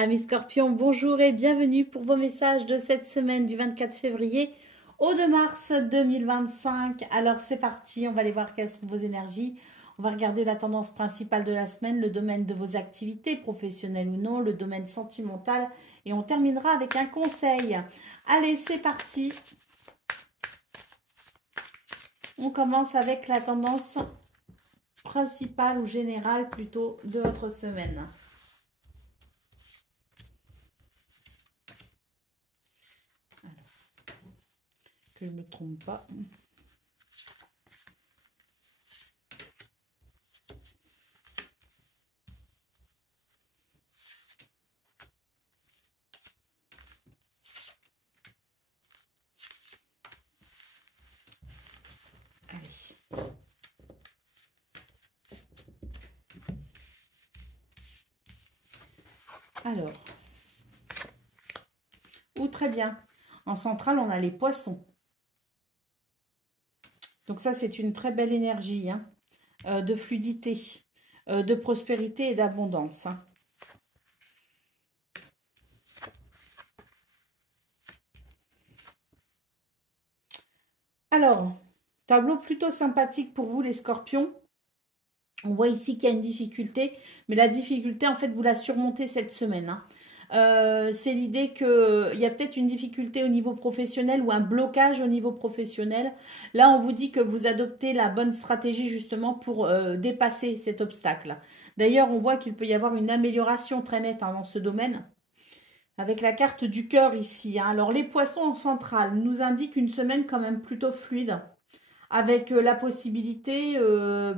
Amis Scorpions, bonjour et bienvenue pour vos messages de cette semaine du 24 février au 2 mars 2025. Alors c'est parti, on va aller voir quelles sont vos énergies. On va regarder la tendance principale de la semaine, le domaine de vos activités, professionnelles ou non, le domaine sentimental. Et on terminera avec un conseil. Allez, c'est parti. On commence avec la tendance principale ou générale plutôt de votre semaine. Que je ne me trompe pas. Allez. Alors. Très bien. En centrale, on a les poissons. Donc ça, c'est une très belle énergie hein, de fluidité, de prospérité et d'abondance. Hein. Alors, tableau plutôt sympathique pour vous les scorpions. On voit ici qu'il y a une difficulté, mais la difficulté, en fait, vous la surmontez cette semaine. Hein. C'est l'idée qu'il y a peut-être une difficulté au niveau professionnel ou un blocage au niveau professionnel. Là, on vous dit que vous adoptez la bonne stratégie justement pour dépasser cet obstacle. D'ailleurs, on voit qu'il peut y avoir une amélioration très nette hein, dans ce domaine. Avec la carte du cœur ici. Hein. Alors, les poissons en centrale nous indiquent une semaine quand même plutôt fluide. Avec la possibilité de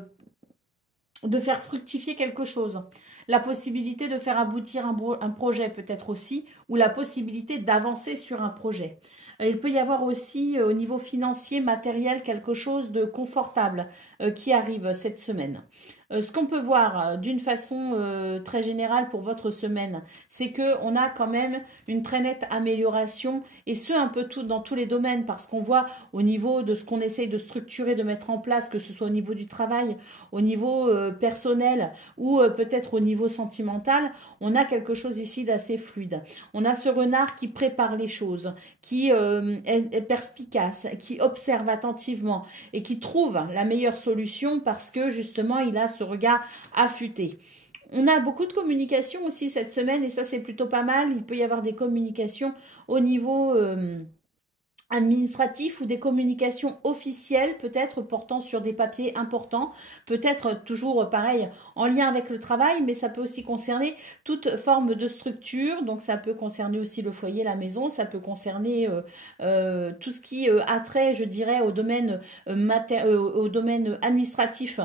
faire fructifier quelque chose. La possibilité de faire aboutir un projet peut-être aussi, ou la possibilité d'avancer sur un projet. Il peut y avoir aussi au niveau financier, matériel, quelque chose de confortable qui arrive cette semaine. Ce qu'on peut voir d'une façon très générale pour votre semaine, c'est qu'on a quand même une très nette amélioration et ce un peu tout dans tous les domaines parce qu'on voit au niveau de ce qu'on essaye de structurer, de mettre en place, que ce soit au niveau du travail, au niveau personnel ou peut-être au niveau sentimental, on a quelque chose ici d'assez fluide. On a ce renard qui prépare les choses, qui est perspicace, qui observe attentivement et qui trouve la meilleure solution parce que justement il a ce regard affûté. On a beaucoup de communication aussi cette semaine et ça c'est plutôt pas mal. Il peut y avoir des communications au niveau administratif ou des communications officielles, peut-être portant sur des papiers importants, peut-être toujours pareil en lien avec le travail, mais ça peut aussi concerner toute forme de structure, donc ça peut concerner aussi le foyer, la maison, ça peut concerner tout ce qui a trait, je dirais, au domaine, au domaine administratif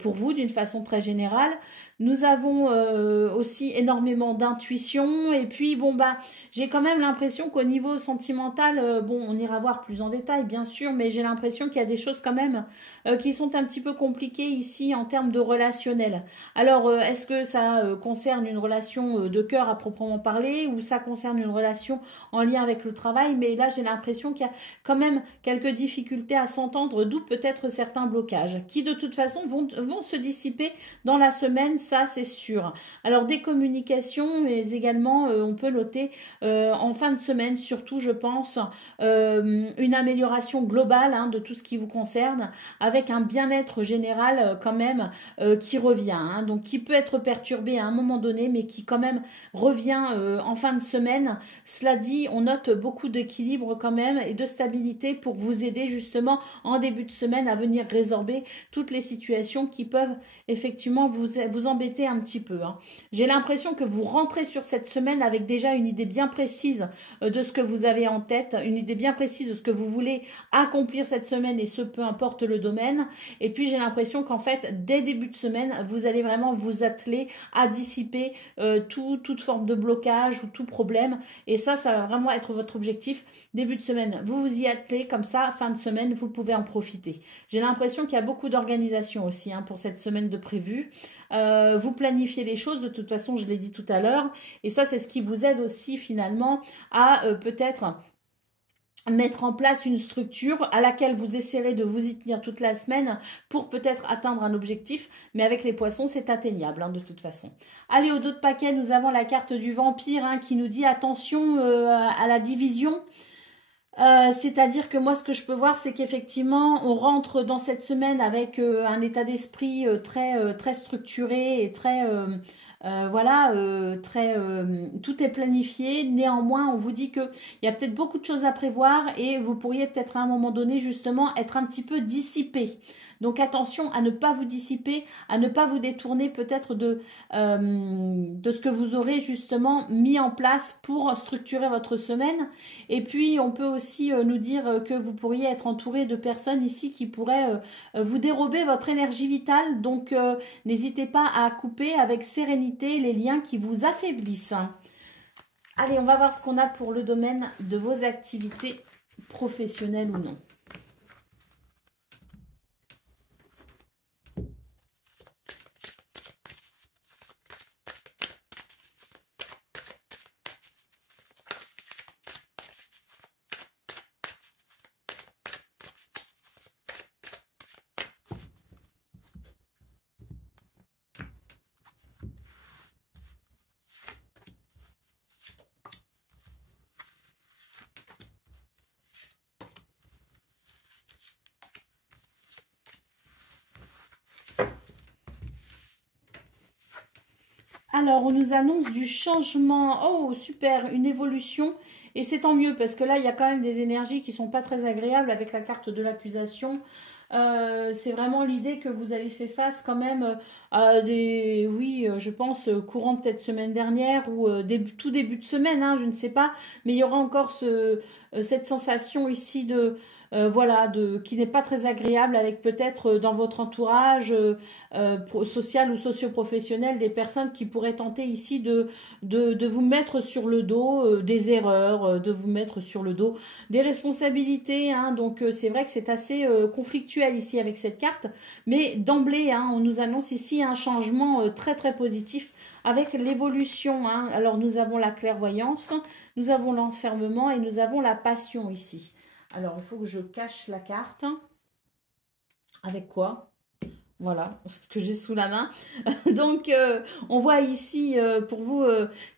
pour vous d'une façon très générale. Nous avons aussi énormément d'intuition et puis bon bah j'ai quand même l'impression qu'au niveau sentimental, bon on ira voir plus en détail bien sûr, mais j'ai l'impression qu'il y a des choses quand même qui sont un petit peu compliquées ici en termes de relationnel. Alors est-ce que ça concerne une relation de cœur à proprement parler ou ça concerne une relation en lien avec le travail, mais là j'ai l'impression qu'il y a quand même quelques difficultés à s'entendre, d'où peut-être certains blocages qui de toute façon vont se dissiper dans la semaine, ça c'est sûr. Alors des communications, mais également on peut noter en fin de semaine, surtout je pense, une amélioration globale hein, de tout ce qui vous concerne, avec un bien-être général quand même qui revient, hein, donc qui peut être perturbé à un moment donné, mais qui quand même revient en fin de semaine. Cela dit, on note beaucoup d'équilibre quand même et de stabilité pour vous aider justement en début de semaine à venir résorber toutes les situations qui peuvent effectivement vous embêter un petit peu. Hein. J'ai l'impression que vous rentrez sur cette semaine avec déjà une idée bien précise de ce que vous avez en tête, une idée bien précise de ce que vous voulez accomplir cette semaine et ce peu importe le domaine. Et puis j'ai l'impression qu'en fait, dès début de semaine, vous allez vraiment vous atteler à dissiper toute forme de blocage ou tout problème. Et ça va vraiment être votre objectif. Début de semaine, vous vous y attelez comme ça, fin de semaine, vous pouvez en profiter. J'ai l'impression qu'il y a beaucoup d'organisation aussi hein, pour cette semaine de prévu. Vous planifiez les choses, de toute façon, je l'ai dit tout à l'heure. Et ça, c'est ce qui vous aide aussi finalement à peut-être mettre en place une structure à laquelle vous essaierez de vous y tenir toute la semaine pour peut-être atteindre un objectif, mais avec les poissons, c'est atteignable hein, de toute façon. Allez, au dos de paquet, nous avons la carte du vampire hein, qui nous dit attention à la division. C'est-à-dire que moi, ce que je peux voir, c'est qu'effectivement, on rentre dans cette semaine avec un état d'esprit très structuré et très... voilà, tout est planifié. Néanmoins, on vous dit qu'il y a peut-être beaucoup de choses à prévoir et vous pourriez peut-être à un moment donné, justement, être un petit peu dissipé. Donc attention à ne pas vous dissiper, à ne pas vous détourner peut-être de ce que vous aurez justement mis en place pour structurer votre semaine. Et puis on peut aussi nous dire que vous pourriez être entouré de personnes ici qui pourraient vous dérober votre énergie vitale. Donc n'hésitez pas à couper avec sérénité les liens qui vous affaiblissent. Allez, on va voir ce qu'on a pour le domaine de vos activités professionnelles ou non. Alors, on nous annonce du changement. Oh, super, une évolution. Et c'est tant mieux, parce que là, il y a quand même des énergies qui sont pas très agréables avec la carte de l'accusation. C'est vraiment l'idée que vous avez fait face quand même à des, oui, je pense, courant peut-être semaine dernière ou tout début de semaine, hein, je ne sais pas. Mais il y aura encore cette sensation ici de... voilà, qui n'est pas très agréable avec peut-être dans votre entourage social ou socio-professionnel des personnes qui pourraient tenter ici de vous mettre sur le dos des erreurs, de vous mettre sur le dos des responsabilités. Hein, donc c'est vrai que c'est assez conflictuel ici avec cette carte, mais d'emblée, hein, on nous annonce ici un changement très positif avec l'évolution. Hein. Alors nous avons la clairvoyance, nous avons l'enfermement et nous avons la passion ici. Alors, il faut que je cache la carte. Avec quoi? Voilà, ce que j'ai sous la main. Donc, on voit ici, pour vous,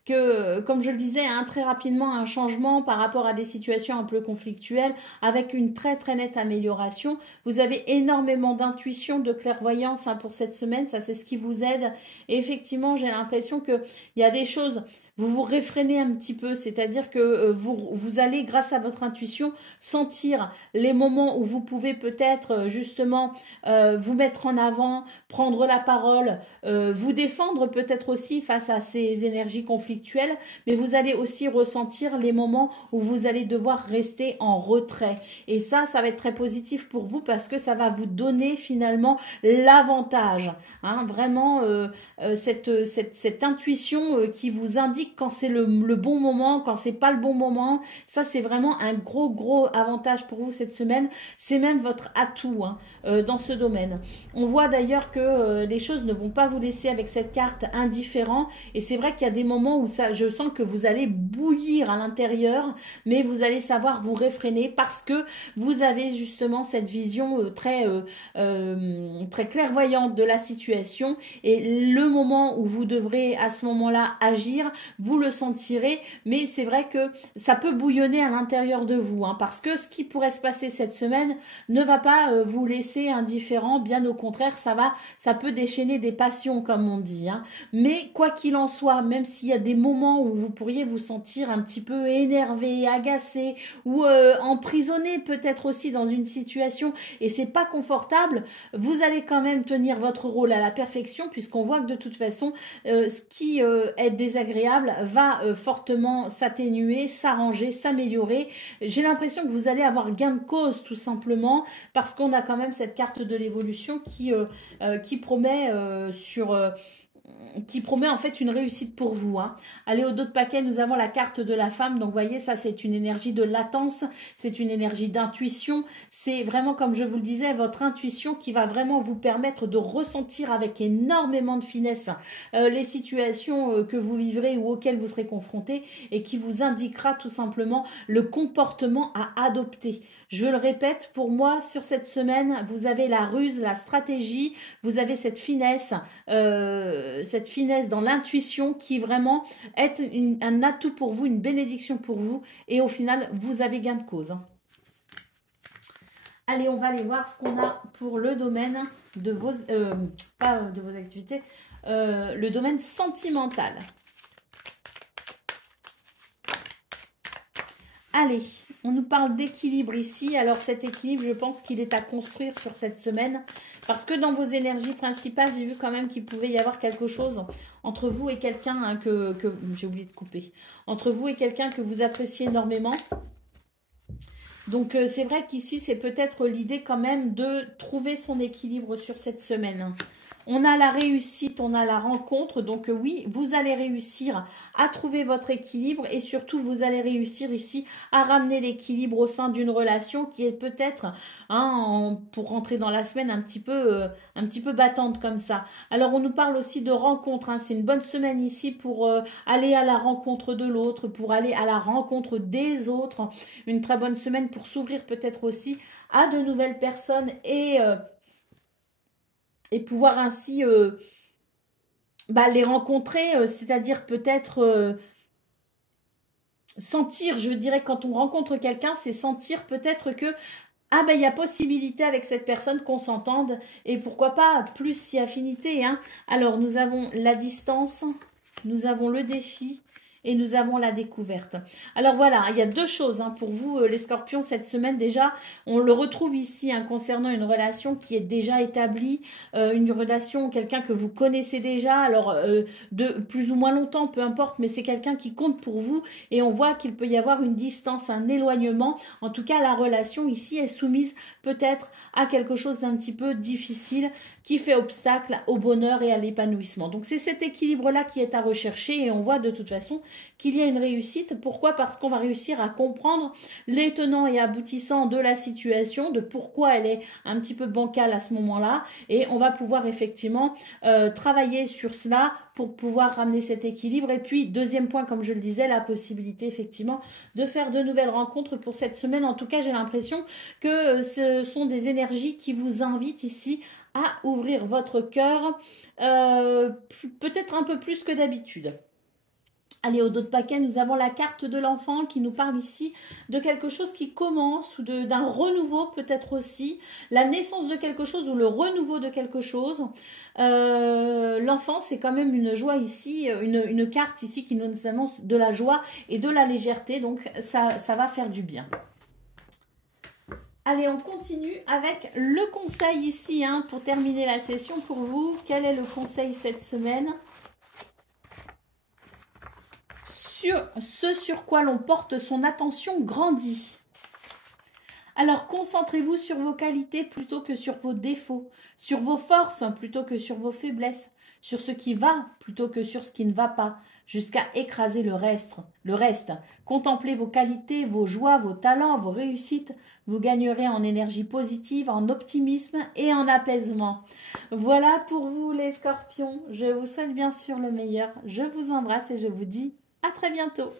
que, comme je le disais, hein, très rapidement, un changement par rapport à des situations un peu conflictuelles, avec une très nette amélioration. Vous avez énormément d'intuition, de clairvoyance hein, pour cette semaine. Ça, c'est ce qui vous aide. Et effectivement, j'ai l'impression qu'il y a des choses... Vous vous réfrénez un petit peu, c'est-à-dire que vous allez, grâce à votre intuition, sentir les moments où vous pouvez peut-être justement vous mettre en avant, prendre la parole, vous défendre peut-être aussi face à ces énergies conflictuelles, mais vous allez aussi ressentir les moments où vous allez devoir rester en retrait. Et ça va être très positif pour vous parce que ça va vous donner finalement l'avantage. Hein, vraiment, cette intuition qui vous indique quand c'est le bon moment, quand c'est pas le bon moment. Ça, c'est vraiment un gros avantage pour vous cette semaine. C'est même votre atout hein, dans ce domaine. On voit d'ailleurs que les choses ne vont pas vous laisser avec cette carte indifférent. Et c'est vrai qu'il y a des moments où je sens que vous allez bouillir à l'intérieur, mais vous allez savoir vous réfréner parce que vous avez justement cette vision très clairvoyante de la situation. Et le moment où vous devrez à ce moment-là agir, vous le sentirez, mais c'est vrai que ça peut bouillonner à l'intérieur de vous, hein, parce que ce qui pourrait se passer cette semaine ne va pas vous laisser indifférent, bien au contraire, ça peut déchaîner des passions, comme on dit. Hein. Mais quoi qu'il en soit, même s'il y a des moments où vous pourriez vous sentir un petit peu énervé, agacé, ou emprisonné peut-être aussi dans une situation, et c'est pas confortable, vous allez quand même tenir votre rôle à la perfection, puisqu'on voit que de toute façon, ce qui est désagréable va fortement s'atténuer, s'arranger, s'améliorer. J'ai l'impression que vous allez avoir gain de cause tout simplement parce qu'on a quand même cette carte de l'évolution qui promet qui promet en fait une réussite pour vous. Hein. Allez, au dos de paquet, nous avons la carte de la femme. Donc, vous voyez, ça, c'est une énergie de latence, c'est une énergie d'intuition. C'est vraiment, comme je vous le disais, votre intuition qui va vraiment vous permettre de ressentir avec énormément de finesse les situations que vous vivrez ou auxquelles vous serez confrontés et qui vous indiquera tout simplement le comportement à adopter. Je le répète, pour moi, sur cette semaine, vous avez la ruse, la stratégie, vous avez cette finesse dans l'intuition qui vraiment est un atout pour vous, une bénédiction pour vous. Et au final, vous avez gain de cause. Allez, on va aller voir ce qu'on a pour le domaine de vos... pas de vos activités, le domaine sentimental. Allez, on nous parle d'équilibre ici. Alors cet équilibre, je pense qu'il est à construire sur cette semaine. Parce que dans vos énergies principales, j'ai vu quand même qu'il pouvait y avoir quelque chose entre vous et quelqu'un hein, que j'ai oublié de couper. Entre vous et quelqu'un que vous appréciez énormément. Donc c'est vrai qu'ici, c'est peut-être l'idée quand même de trouver son équilibre sur cette semaine. On a la réussite, on a la rencontre. Donc oui, vous allez réussir à trouver votre équilibre et surtout, vous allez réussir ici à ramener l'équilibre au sein d'une relation qui est peut-être, hein, pour rentrer dans la semaine, un petit peu battante comme ça. Alors, on nous parle aussi de rencontre. Hein. C'est une bonne semaine ici pour aller à la rencontre de l'autre, pour aller à la rencontre des autres. Une très bonne semaine pour s'ouvrir peut-être aussi à de nouvelles personnes et pouvoir ainsi les rencontrer, c'est-à-dire peut-être sentir, je dirais quand on rencontre quelqu'un, c'est sentir peut-être que il y a possibilité avec cette personne qu'on s'entende et pourquoi pas plus si affinité. Hein. Alors nous avons la distance, nous avons le défi. Et nous avons la découverte. Alors voilà, il y a deux choses hein, pour vous les scorpions cette semaine déjà. On le retrouve ici hein, concernant une relation qui est déjà établie, une relation, quelqu'un que vous connaissez déjà, alors de plus ou moins longtemps, peu importe, mais c'est quelqu'un qui compte pour vous et on voit qu'il peut y avoir une distance, un éloignement. En tout cas, la relation ici est soumise peut-être à quelque chose d'un petit peu difficile qui fait obstacle au bonheur et à l'épanouissement. Donc c'est cet équilibre-là qui est à rechercher et on voit de toute façon qu'il y a une réussite. Pourquoi? Parce qu'on va réussir à comprendre les tenants et aboutissants de la situation, de pourquoi elle est un petit peu bancale à ce moment-là et on va pouvoir effectivement travailler sur cela pour pouvoir ramener cet équilibre. Et puis, deuxième point, comme je le disais, la possibilité effectivement de faire de nouvelles rencontres pour cette semaine. En tout cas, j'ai l'impression que ce sont des énergies qui vous invitent ici à ouvrir votre cœur, peut-être un peu plus que d'habitude. Allez, au dos de paquet, nous avons la carte de l'enfant qui nous parle ici de quelque chose qui commence ou d'un renouveau peut-être aussi, la naissance de quelque chose ou le renouveau de quelque chose. L'enfant, c'est quand même une joie ici, une carte ici qui nous annonce de la joie et de la légèreté, donc ça va faire du bien. Allez, on continue avec le conseil ici hein, pour terminer la session pour vous. Quel est le conseil cette semaine ? Ce sur quoi l'on porte son attention grandit. Alors, concentrez-vous sur vos qualités plutôt que sur vos défauts, sur vos forces plutôt que sur vos faiblesses, sur ce qui va plutôt que sur ce qui ne va pas, jusqu'à écraser le reste. Contemplez vos qualités, vos joies, vos talents, vos réussites. Vous gagnerez en énergie positive, en optimisme et en apaisement. Voilà pour vous les scorpions. Je vous souhaite bien sûr le meilleur. Je vous embrasse et je vous dis à très bientôt.